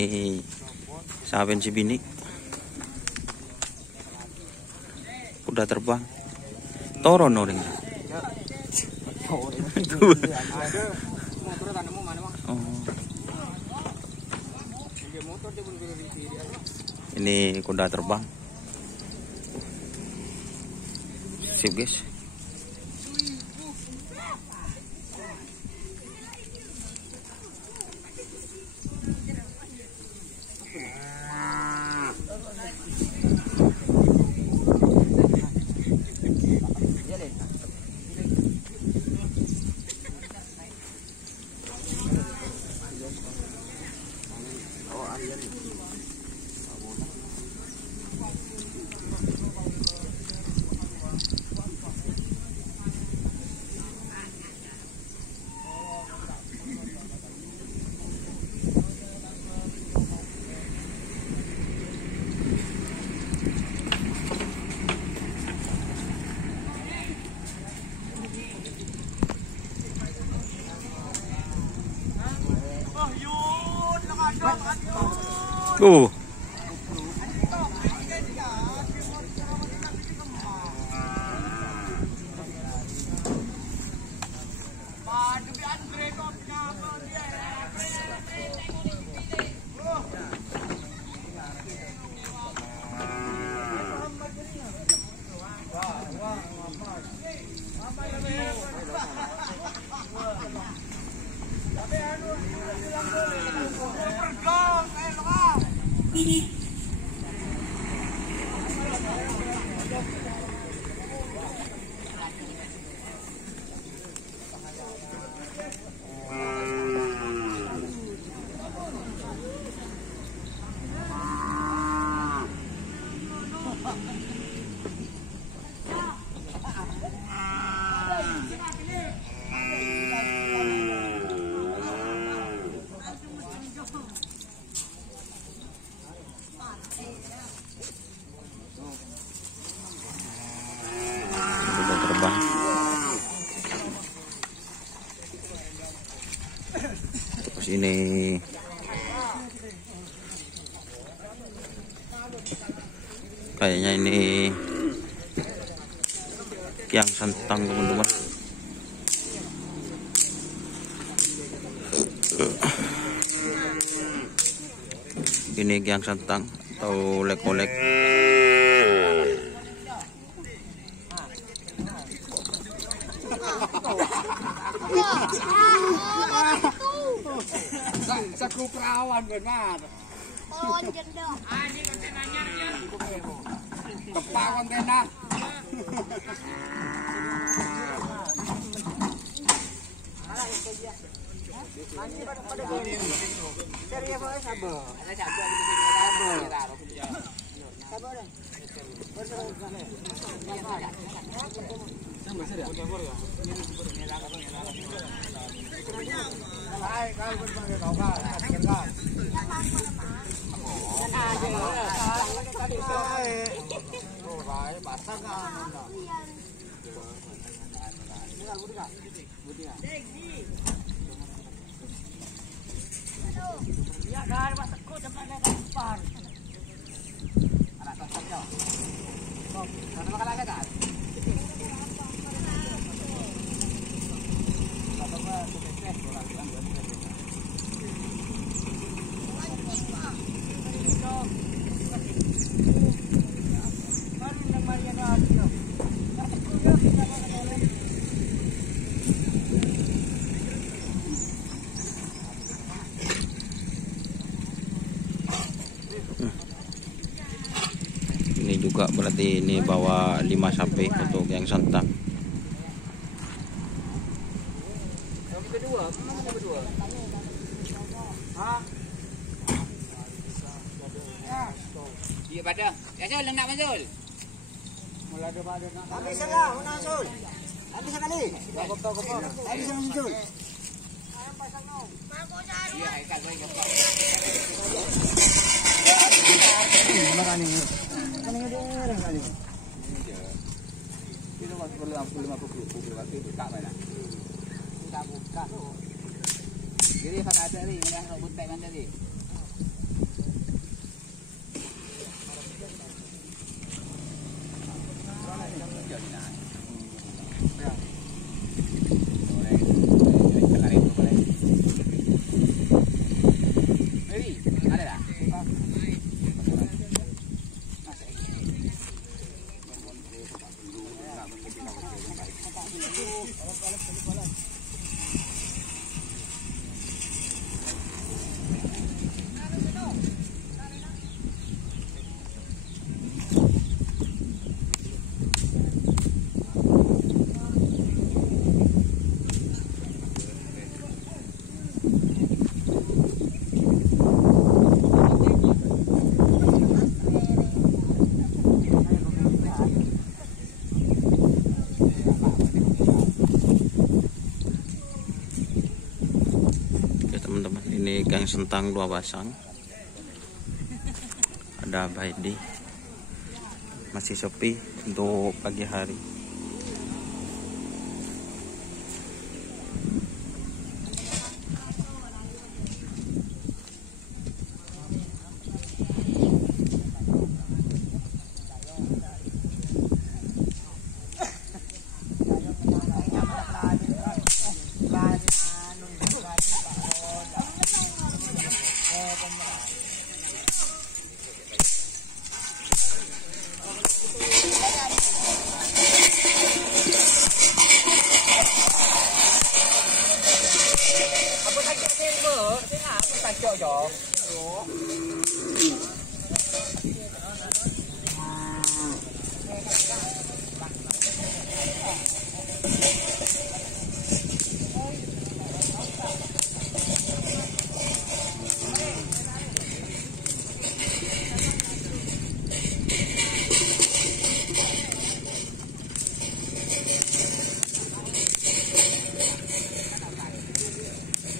Ini Saben si bini. Kuda terbang. Toron no ring. Ini kuda terbang. Sip guys. Terus ini kayaknya ini yang santang teman-teman. Ini yang santang atau lek-olek. Saku perawan benar. Oh, jendong. Ini kontenanya ya. Tepak kontena. Ya, dah masakku tempatnya depan. Anak sosoknya. Oh, karena makan lagi kan? Ini juga berarti ini bawa 5 sapi untuk yang santang. Iya pada. Ya Sul, nak Mazul. Mula ada pada nak. Habis lah, mana Sul? Habis sekali. Habis Sul. Iya, ikan saya gopok. Mana ni? Kan ini dia kali. Itu masih perlu 50 waktu itu tak mana. Tidak buka. Jadi pakai ada ni, mana nak buat mana tadi? Teman-teman, ini gang sentang 2 pasang. Ada Baidi, masih sepi untuk pagi hari.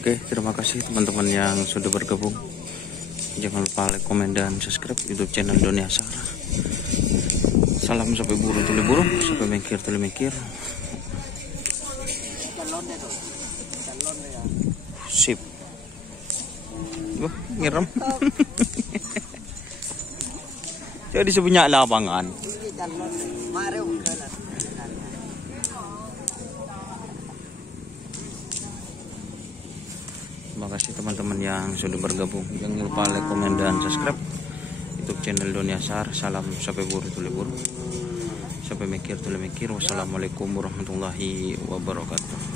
Oke, terima kasih teman-teman yang sudah bergabung. Jangan lupa like, komen, dan subscribe YouTube channel Doni Asar. Salam sampai buru tuli buru, sampai mengkir tuli mengkir. Sip. Wah, ngiram. Jadi sebanyak lapangan. Terima kasih teman-teman yang sudah bergabung. Jangan lupa like, komen, dan subscribe YouTube channel Doni Asar. Salam sampai buru tuli buru, sampai mikir tuli mikir. Wassalamualaikum warahmatullahi wabarakatuh.